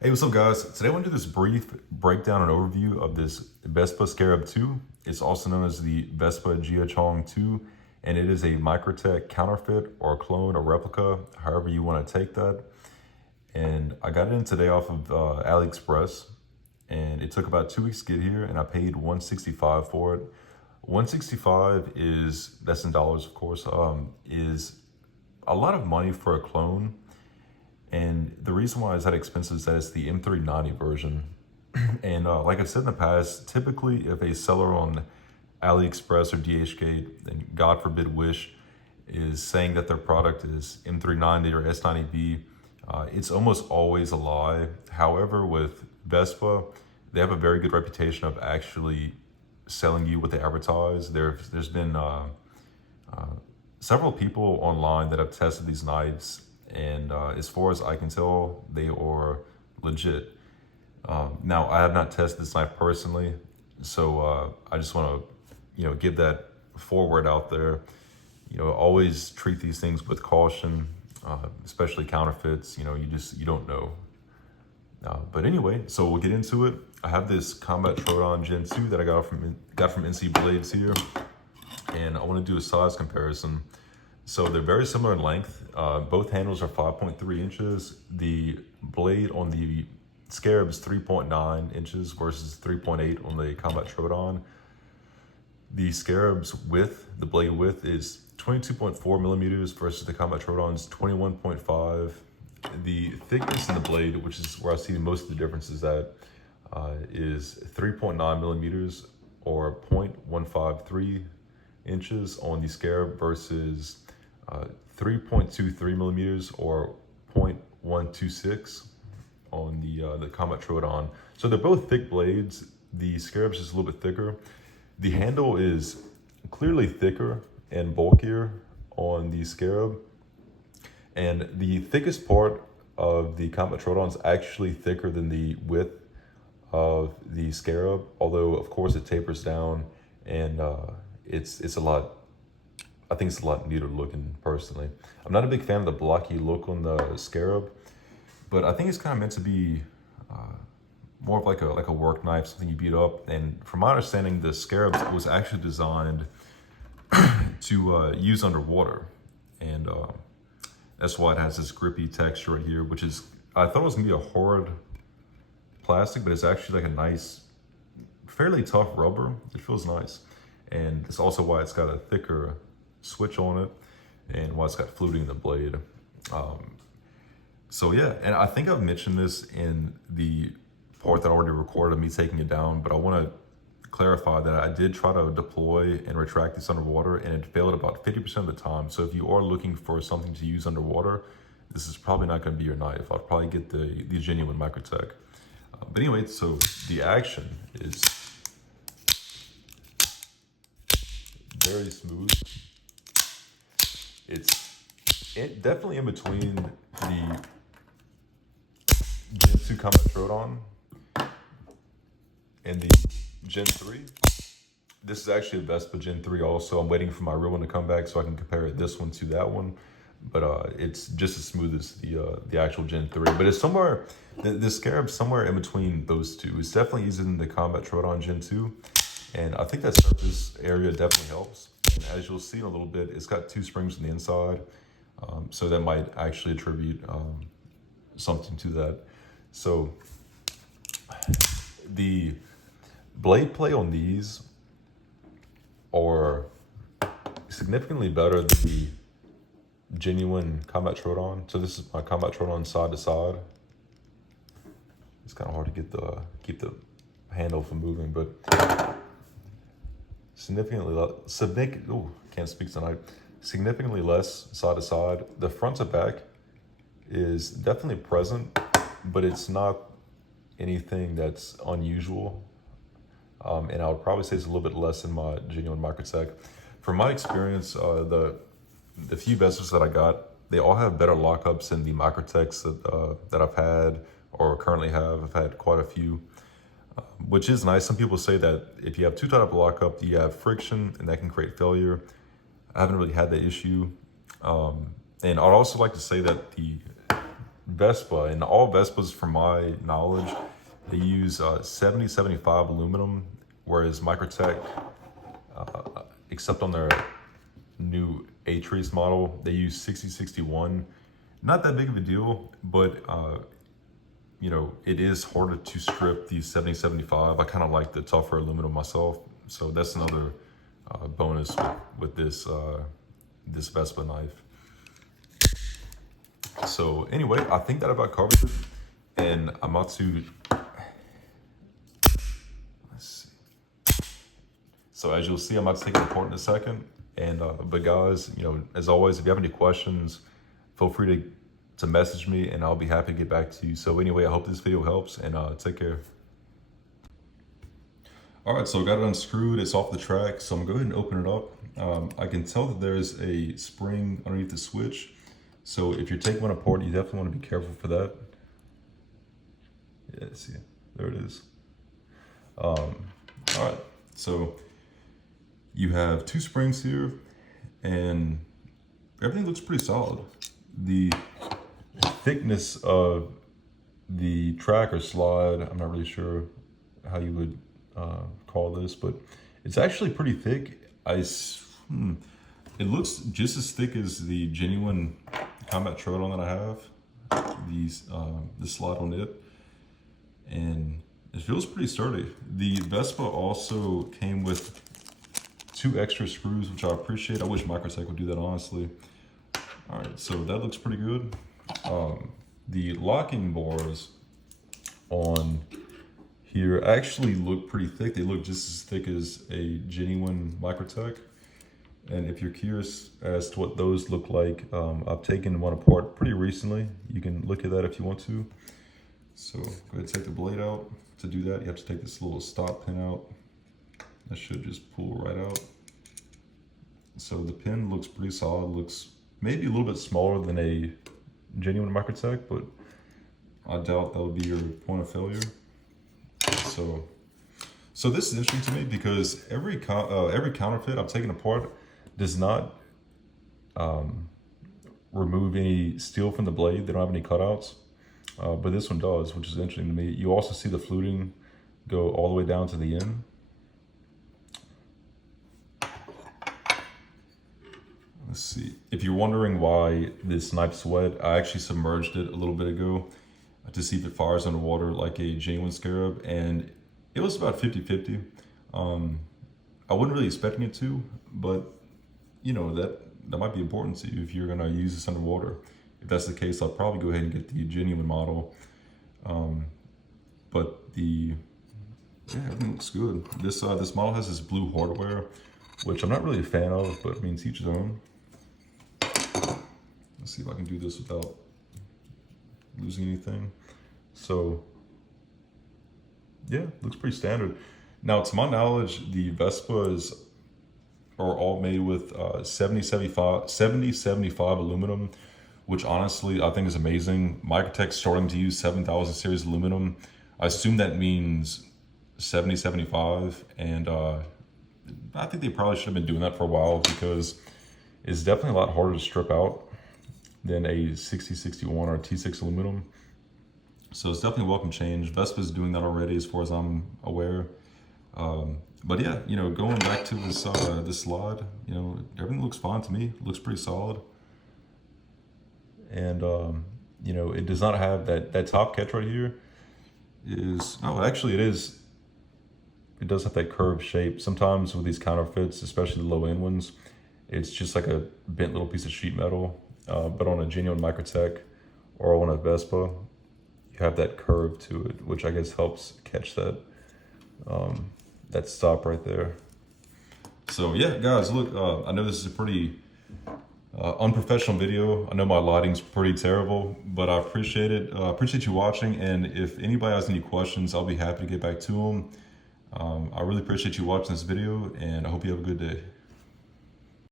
Hey, what's up, guys? Today I want to do this brief breakdown and overview of this Vespa Scarab II. It's also known as the Vespa Jia Chong II, and it is a Microtech counterfeit or clone or replica, however you want to take that. And I got it in today off of AliExpress, and it took about 2 weeks to get here, and I paid $165 for it. 165 that's in dollars, of course, is a lot of money for a clone. And the reason why it's that expensive is that it's the M390 version. And like I said in the past, typically if a seller on AliExpress or DHgate, and God forbid Wish, is saying that their product is M390 or S90B, it's almost always a lie. However, with Vespa, they have a very good reputation of actually selling you what they advertise. There's been several people online that have tested these knives, and as far as I can tell, they are legit. Now, I have not tested this knife personally, so I just want to, give that forward out there. Always treat these things with caution, especially counterfeits. You don't know. But anyway, so we'll get into it. I have this Combat Troton Gen 2 that I got from NC Blades here, and I want to do a size comparison. So they're very similar in length. Both handles are 5.3 inches. The blade on the Scarab is 3.9 inches versus 3.8 on the Combat Troton. The Scarab's width, the blade width, is 22.4 millimeters versus the Combat Troton's 21.5. The thickness in the blade, which is where I see most of the differences at, is 3.9 millimeters or 0.153 inches on the Scarab versus 3.23 millimeters or 0.126 on the Combat Troton. So they're both thick blades. The Scarab's just a little bit thicker. The handle is clearly thicker and bulkier on the Scarab, and the thickest part of the Combat Troton is actually thicker than the width of the Scarab, although of course it tapers down, and it's a lot. I think it's a lot neater looking personally. I'm not a big fan of the blocky look on the Scarab, but I think it's kind of meant to be more of like a work knife, something you beat up. And from my understanding, the Scarab was actually designed to use underwater, and that's why it has this grippy texture right here, which is, I thought it was gonna be a hard plastic, but it's actually like a nice, fairly tough rubber. It feels nice, and it's also why it's got a thicker switch on it and why it's got fluting in the blade. So yeah, and I think I've mentioned this in the part that I already recorded of me taking it down, but I want to clarify that I did try to deploy and retract this underwater, and it failed about 50% of the time. So if you are looking for something to use underwater, this is probably not going to be your knife. I'll probably get the genuine Microtech. But anyway, so the action is very smooth. It's definitely in between the Gen 2 Combat Troton and the Gen 3. This is actually a Vespa Gen 3 also. I'm waiting for my real one to come back so I can compare this one to that one. But it's just as smooth as the actual Gen 3. But it's somewhere, the Scarab's somewhere in between those two. It's definitely easier than the Combat Troton Gen 2. And I think that surface area definitely helps. And as you'll see in a little bit, it's got 2 springs on the inside. So that might actually attribute something to that. So the blade play on these are significantly better than the genuine Combat Troton. So this is my Combat Troton side to side. It's kind of hard to keep the handle from moving, but significantly less side to side. The front to back is definitely present, but it's not anything that's unusual. And I would probably say it's a little bit less than my genuine Microtech. From my experience, the few Vespas that I got, they all have better lockups than the Microtechs that I've had or currently have. I've had quite a few, which is nice. Some people say that if you have too tight of a lockup, you have friction and that can create failure. I haven't really had that issue. And I'd also like to say that Vespa, and all Vespas, from my knowledge, they use 7075 aluminum, whereas Microtech, except on their new A-Trace model, they use 6061. Not that big of a deal, but you know, it is harder to strip the 7075. I kind of like the tougher aluminum myself, so that's another bonus with this this Vespa knife. So anyway, I think that about covers it, and I'm about to, let's see. So as you'll see, I'm about to take it apart in a second. And but guys, you know, as always, if you have any questions, feel free to message me, and I'll be happy to get back to you. So anyway, I hope this video helps, and take care. All right, so I got it unscrewed. It's off the track, so I'm gonna go ahead and open it up. I can tell that there's a spring underneath the switch. So if you're taking one apart, you definitely want to be careful for that. Yeah, see, there it is. All right, so you have two springs here, and everything looks pretty solid. The thickness of the track or slide, I'm not really sure how you would call this, but it's actually pretty thick. It looks just as thick as the genuine combat Troodon that I have. The slide on it, and it feels pretty sturdy. The Vespa also came with 2 extra screws, which I appreciate. I wish Microtech would do that, honestly. All right, so that looks pretty good. The locking bars on here actually look pretty thick. They look just as thick as a genuine Microtech. And if you're curious as to what those look like, I've taken one apart pretty recently. You can look at that if you want to. So go ahead and take the blade out. To do that, you have to take this little stop pin out. That should just pull right out. So the pin looks pretty solid. Looks maybe a little bit smaller than a genuine Microtech, but I doubt that would be your point of failure. So this is interesting to me because every counterfeit I've taken apart does not remove any steel from the blade. They don't have any cutouts, but this one does, which is interesting to me. You also see the fluting go all the way down to the end. Let's see. If you're wondering why this knife's wet, I actually submerged it a little bit ago to see if it fires underwater like a genuine Scarab, and it was about 50-50. I wasn't really expecting it to, but you know, that might be important to you if you're gonna use this underwater. If that's the case, I'll probably go ahead and get the genuine model. But yeah, everything looks good. This model has this blue hardware, which I'm not really a fan of, but I mean, to each his own. Let's see if I can do this without losing anything. So yeah, looks pretty standard. Now, to my knowledge, the Vespas are all made with 7075 aluminum, which honestly I think is amazing. Microtech's starting to use 7000 series aluminum. I assume that means 7075, and I think they probably should have been doing that for a while because it's definitely a lot harder to strip out than a 6061 or T6 aluminum. So it's definitely a welcome change. Vespa's doing that already as far as I'm aware. But yeah, you know, going back to this this slide, you know, everything looks fine to me. It looks pretty solid. And you know, it does not have that top catch right here. Actually it is. It does have that curved shape. Sometimes with these counterfeits, especially the low end ones, it's just like a bent little piece of sheet metal. But on a genuine Microtech or on a Vespa, you have that curve to it, which I guess helps catch that that stop right there. So yeah, guys, look, I know this is a pretty unprofessional video. I know my lighting's pretty terrible, but I appreciate it. Appreciate you watching, and if anybody has any questions, I'll be happy to get back to them. I really appreciate you watching this video, and I hope you have a good day.